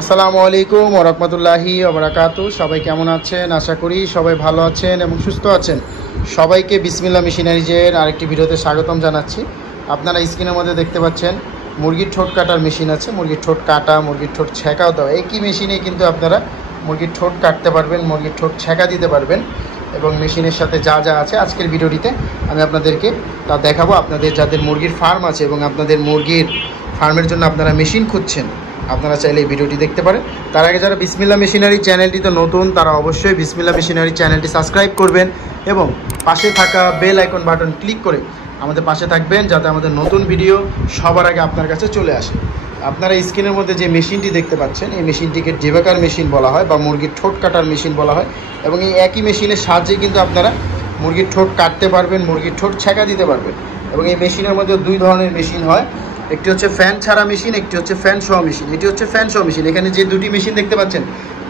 আসসালামু আলাইকুম ওয়া রাহমাতুল্লাহি ওয়া বারাকাতুহু। সবাই কেমন আছেন? আশা করি সবাই ভালো আছেন এবং সুস্থ আছেন। সবাইকে বিসমিল্লাহ মেশিনারিজের আরেকটি ভিডিওতে স্বাগতম জানাচ্ছি। আপনারা স্ক্রিনের মধ্যে দেখতে পাচ্ছেন মুরগির ঠোঁট কাটার মেশিন আছে। মুরগির ঠোঁট কাটা, মুরগির ঠোঁট ছেঁকাও দেওয়া, একই মেশিনে কিন্তু আপনারা মুরগির ঠোঁট কাটতে পারবেন, মুরগির ঠোঁট ছেঁকা দিতে পারবেন। এবং মেশিনের সাথে যা যা আছে আজকের ভিডিওটিতে আমি আপনাদেরকে তা দেখাবো। আপনাদের যাদের মুরগির ফার্ম আছে এবং আপনাদের মুরগির ফার্মের জন্য আপনারা মেশিন খুঁজছেন, আপনারা চাইলে এই ভিডিওটি দেখতে পারেন। তার আগে যারা বিসমিল্লাহ মেশিনারি চ্যানেলটিতে নতুন, তারা অবশ্যই বিসমিল্লাহ মেশিনারি চ্যানেলটি সাবস্ক্রাইব করবেন এবং পাশে থাকা বেল আইকন বাটন ক্লিক করে আমাদের পাশে থাকবেন, যাতে আমাদের নতুন ভিডিও সবার আগে আপনার কাছে চলে আসে। আপনারা স্ক্রিনের মধ্যে যে মেশিনটি দেখতে পাচ্ছেন, এই মেশিনটিকে ডেবাকার মেশিন বলা হয় বা মুরগির ঠোঁট কাটার মেশিন বলা হয়। এবং এই একই মেশিনের সাহায্যে কিন্তু আপনারা মুরগির ঠোঁট কাটতে পারবেন, মুরগির ঠোঁট ছেঁকা দিতে পারবেন। এবং এই মেশিনের মধ্যে দুই ধরনের মেশিন হয়, একটি হচ্ছে ফ্যান ছাড়া মেশিন, একটি হচ্ছে ফ্যান সহ মেশিন। এটি হচ্ছে ফ্যান সহ মেশিন। এখানে যে দুটি মেশিন দেখতে পাচ্ছেন,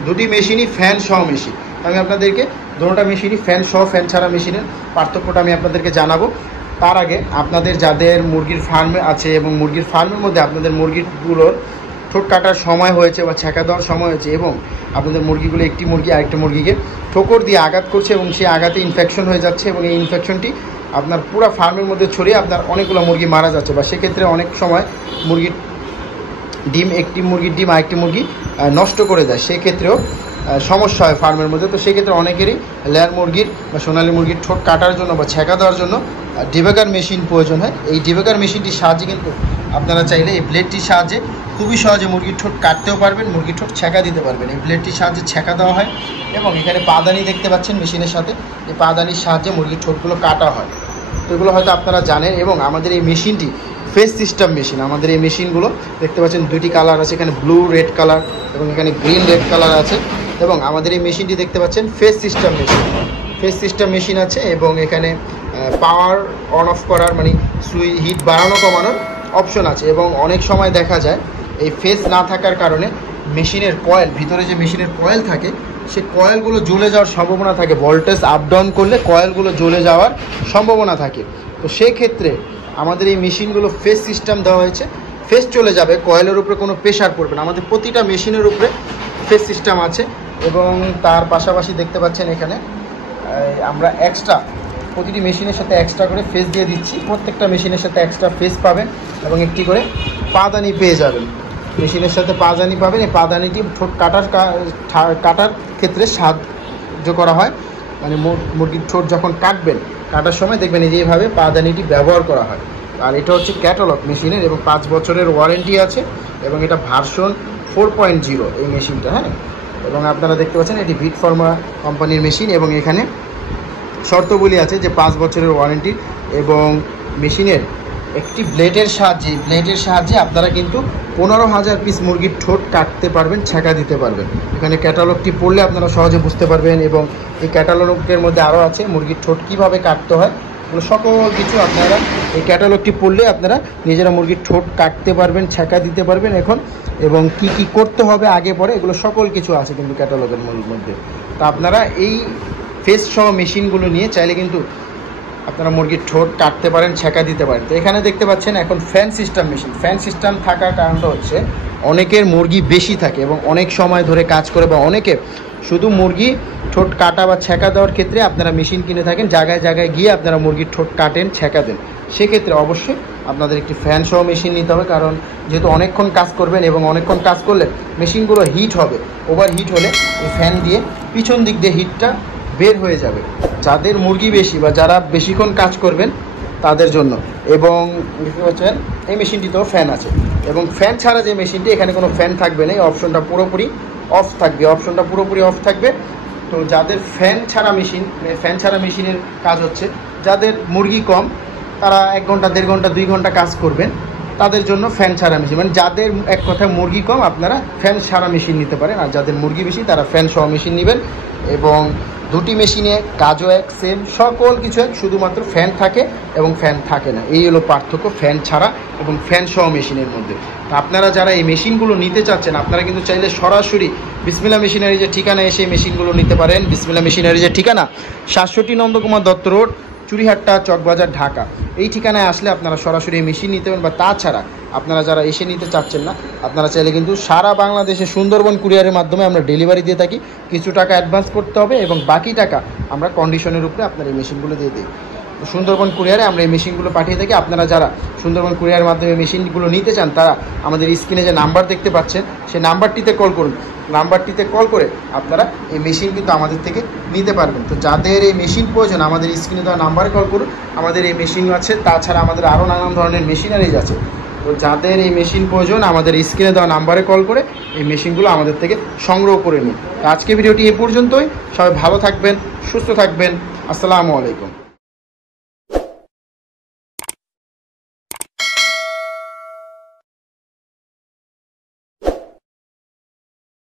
দুটি মেশিনই ফ্যান সহ মেশিন। আমি আপনাদেরকে দুটোটা মেশিনই ফ্যান সহ ফ্যান ছাড়া মেশিনের পার্থক্যটা আমি আপনাদেরকে জানাবো। তার আগে আপনাদের যাদের মুরগির ফার্মে আছে এবং মুরগির ফার্মের মধ্যে আপনাদের মুরগিগুলোর ঠোঁট কাটার সময় হয়েছে বা ছেঁকা দেওয়ার সময় হয়েছে এবং আপনাদের মুরগিগুলো একটি মুরগি আরেকটি মুরগিকে ঠোকর দিয়ে আঘাত করছে এবং সেই আঘাতে ইনফেকশন হয়ে যাচ্ছে এবং এই ইনফেকশনটি আপনার পুরো ফার্মের মধ্যে ছড়িয়ে আপনার অনেকগুলো মুরগি মারা যাচ্ছে, বা সেক্ষেত্রে অনেক সময় মুরগির ডিম, একটি মুরগির ডিম আরেকটি মুরগি নষ্ট করে দেয়, সেক্ষেত্রেও সমস্যা হয় ফার্মের মধ্যে। তো সেক্ষেত্রে অনেকেরই লেয়ার মুরগির বা সোনালী মুরগির ঠোঁট কাটার জন্য বা ছেঁকা দেওয়ার জন্য ডিবেকার মেশিন প্রয়োজন হয়। এই ডিবেকার মেশিনটির সাহায্যে কিন্তু আপনারা চাইলে এই ব্লেডটির সাহায্যে খুবই সহজে মুরগির ঠোঁট কাটতেও পারবেন, মুরগির ঠোঁট ছেঁকা দিতে পারবেন। এই ব্লেডটির সাহায্যে ছেঁকা দেওয়া হয় এবং এখানে পাদানি দেখতে পাচ্ছেন মেশিনের সাথে, এই পাদানির সাহায্যে মুরগির ঠোঁটগুলো কাটা হয়। তো এগুলো হয়তো আপনারা জানেন। এবং আমাদের এই মেশিনটি ফেস সিস্টেম মেশিন। আমাদের এই মেশিনগুলো দেখতে পাচ্ছেন দুইটি কালার আছে, এখানে ব্লু রেড কালার এবং এখানে গ্রিন রেড কালার আছে। এবং আমাদের এই মেশিনটি দেখতে পাচ্ছেন face system machine, face system machine আছে। এবং এখানে পাওয়ার অন অফ করার মানে হিট বাড়ানো কমানোর অপশন আছে। এবং অনেক সময় দেখা যায় এই ফেস না থাকার কারণে মেশিনের কয়েল, ভিতরে যে মেশিনের কয়েল থাকে, সেই কয়েলগুলো জ্বলে যাওয়ার সম্ভাবনা থাকে। ভোল্টেজ আপ ডাউন করলে কয়েলগুলো জ্বলে যাওয়ার সম্ভাবনা থাকে। তো সেই ক্ষেত্রে আমাদের এই মেশিনগুলো ফেস সিস্টেম দেওয়া হয়েছে। ফেস চলে যাবে, কয়েলের উপরে কোনো প্রেশার পড়বে না। আমাদের প্রতিটা মেশিনের উপরে ফেস সিস্টেম আছে। এবং তার পাশাপাশি দেখতে পাচ্ছেন এখানে আমরা এক্সট্রা প্রতিটি মেশিনের সাথে এক্সট্রা করে ফেস দিয়ে দিচ্ছি। প্রত্যেকটা মেশিনের সাথে এক্সট্রা ফেস পাবেন এবং একটি করে পাদানি পেয়ে যাবেন। মেশিনের সাথে পাদানি পাবেন। এই পাদানিটি ঠোঁট কাটার ক্ষেত্রে সাহায্য করা হয়। মানে মুরগির ঠোঁট যখন কাটার সময় দেখবেন এই যেভাবে পাদানিটি ব্যবহার করা হয়। আর এটা হচ্ছে ক্যাটালগ মেশিনের এবং 5 বছরের ওয়ারেন্টি আছে এবং এটা ভার্সন 4.0 এই মেশিনটা। হ্যাঁ, এবং আপনারা দেখতে পাচ্ছেন এটি ভিট ফার্মা কোম্পানির মেশিন এবং এখানে শর্তগুলি আছে যে 5 বছরের ওয়ারেন্টি এবং মেশিনের একটি ব্লেডের সাহায্যে আপনারা কিন্তু 15,000 পিস মুরগির ঠোঁট কাটতে পারবেন, ছেঁকা দিতে পারবেন। এখানে ক্যাটালগটি পড়লে আপনারা সহজে বুঝতে পারবেন। এবং এই ক্যাটালগের মধ্যে আরও আছে মুরগির ঠোঁট কীভাবে কাটতে হয়, এগুলো সকল কিছু আপনারা এই ক্যাটালগটি পড়লে আপনারা নিজেরা মুরগির ঠোঁট কাটতে পারবেন, ছেঁকা দিতে পারবেন এখন। এবং কি কি করতে হবে আগে পরে এগুলো সকল কিছু আছে কিন্তু ক্যাটালগের মধ্যে। তা আপনারা এই ফেস সহ মেশিনগুলো নিয়ে চাইলে কিন্তু আপনারা মুরগির ঠোঁট কাটতে পারেন, ছেঁকা দিতে পারেন। তো এখানে দেখতে পাচ্ছেন এখন fan system machine. Fan system থাকার কারণটা হচ্ছে অনেকের মুরগি বেশি থাকে এবং অনেক সময় ধরে কাজ করে, বা অনেকে শুধু মুরগি ঠোঁট কাটা বা ছেঁকা দেওয়ার ক্ষেত্রে আপনারা মেশিন কিনে থাকেন, জায়গায় জায়গায় গিয়ে আপনারা মুরগির ঠোঁট কাটেন, ছেঁকা দেন। সেক্ষেত্রে অবশ্যই আপনাদের একটি ফ্যান সহ মেশিন নিতে হবে, কারণ যেহেতু অনেকক্ষণ কাজ করবেন এবং অনেকক্ষণ কাজ করলে মেশিনগুলো হিট হবে। ওভার হিট হলে এই ফ্যান দিয়ে পিছন দিক দিয়ে হিটটা বের হয়ে যাবে, যাদের মুরগি বেশি বা যারা বেশিক্ষণ কাজ করবেন তাদের জন্য। এবং দেখতে পাচ্ছেন এই মেশিনটিতেও ফ্যান আছে। এবং ফ্যান ছাড়া যে মেশিনটি, এখানে কোনো ফ্যান থাকবে না, এই অপশনটা পুরোপুরি অফ থাকবে। তো যাদের ফ্যান ছাড়া মেশিনের কাজ হচ্ছে, যাদের মুরগি কম, তারা 1 ঘন্টা 1.5 ঘন্টা 2 ঘন্টা কাজ করবেন, তাদের জন্য ফ্যান ছাড়া মেশিন। মানে যাদের এক কথায় মুরগি কম আপনারা ফ্যান ছাড়া মেশিন নিতে পারেন, আর যাদের মুরগি বেশি তারা ফ্যান সহ মেশিন নেবেন। এবং দুটি মেশিনে কাজও এক, সেম, সকল কিছু এক, শুধুমাত্র ফ্যান থাকে এবং ফ্যান থাকে না। এই হলো পার্থক্য ফ্যান ছাড়া এবং ফ্যান সহ মেশিনের মধ্যে। তো আপনারা যারা এই মেশিনগুলো নিতে চাচ্ছেন, আপনারা কিন্তু চাইলে সরাসরি বিসমিল্লাহ মেশিনারি যে ঠিকানা এসে মেশিনগুলো নিতে পারেন। বিসমিল্লাহ মেশিনারি যে ঠিকানা 67 নন্দকুমার দত্ত রোড, চুরিহাট্টা, চকবাজার, ঢাকা। এই ঠিকানায় আসলে আপনারা সরাসরি মেশিন নিতে পারেন, বা তাছাড়া আপনারা যারা এসে নিতে চাচ্ছেন না, আপনারা চাইলে কিন্তু সারা বাংলাদেশে সুন্দরবন কুরিয়ারের মাধ্যমে আমরা ডেলিভারি দিয়ে থাকি। কিছু টাকা অ্যাডভান্স করতে হবে এবং বাকি টাকা আমরা কন্ডিশনের উপরে আপনার এই মেশিনগুলো দিয়ে দিই। তো সুন্দরবন কুরিয়ারে আমরা এই মেশিনগুলো পাঠিয়ে থাকি। আপনারা যারা সুন্দরবন কুরিয়ারের মাধ্যমে মেশিনগুলো নিতে চান, তারা আমাদের স্ক্রিনে যে নাম্বার দেখতে পাচ্ছেন সেই নাম্বারটিতে কল করুন। নাম্বারটিতে কল করে আপনারা এই মেশিন কিন্তু আমাদের থেকে নিতে পারবেন। তো যাদের এই মেশিন প্রয়োজন আমাদের স্ক্রিনে দেওয়া নাম্বারে কল করুন। আমাদের এই মেশিন আছে, তাছাড়া আমাদের আরও নানান ধরনের মেশিনারিজ আছে। তো যাদের এই মেশিন প্রয়োজন আমাদের স্ক্রিনে দেওয়া নাম্বারে কল করে এই মেশিনগুলো আমাদের থেকে সংগ্রহ করে নিন। আজকে ভিডিওটি এ পর্যন্তই। সবাই ভালো থাকবেন, সুস্থ থাকবেন। আসসালামু আলাইকুম।